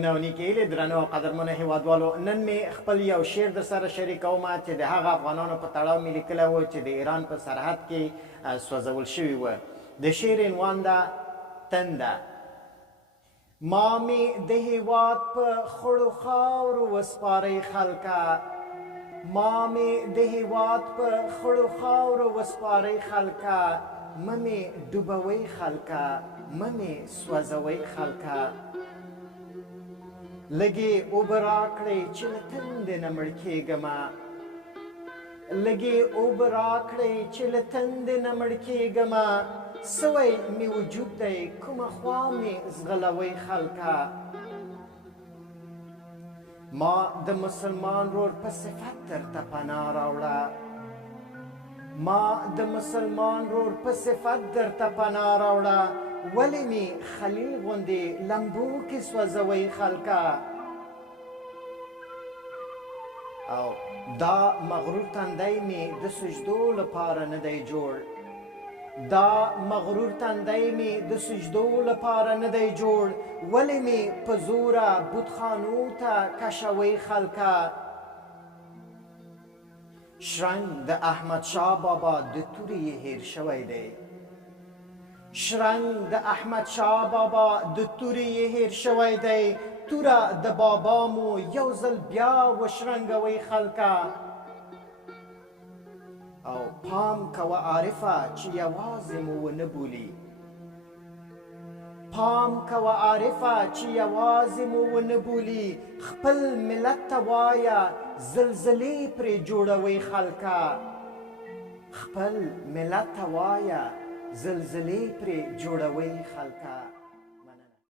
نونی کې درنو او قدرمنو هیوادوالو نن می خپل یو شعر در سره شریکوم چې د هغه افغانانو په تړاو می لیکلی و چې د ایران په سرحد کې سوځول شوي و. د شعر عنوان ده تنده. ما می د هیواد په خړو خاورو وسپارئ خلکه، ما می د هیواد په خړو خاورو وسپارئ خلکه، مه می ډوبوئ خلکه، مه می سوځوئ خلکه. لږې اوبه راکړئ چې له تندې نه مړ کېږمه، لږې اوبه راکړئ چې له تندې نه مړ کېږمه. سوی مې وجود دی کومه خوا مې ځغلوئ خلکه. ما د مسلمان رور په صفت درته پناه راوړه، ما د مسلمان رور په صفت درته پناه راوړه. ولې مې خلیل غوندې لمبو کې سوځوئ خلکه. او دا مغرور تندی مې د سجدو لپاره نه دی جوړ، دا مغرور تندی مې د سجدو لپاره نه دی جوړ. ولې مې په زوره بتخانو ته کشوئ خلکه. شرنګ د احمدشاه بابا د تورې یې هیر شوی دی، شرنګ د احمدشاه بابا د تورې یې هیر شوی دی. توره د بابا مو یو ځل بیا وشرنګوئ خلکه. او پام کوه عارفه چې یوازې مو ونه بولي، پام کوه عارفه چې یوازې مو ونه بولي. خپل ملت ته وایه زلزلې پرې جوړوئ خلکه، خپل ملت ته وایه زلزلې پرې جوړوئ خلکه.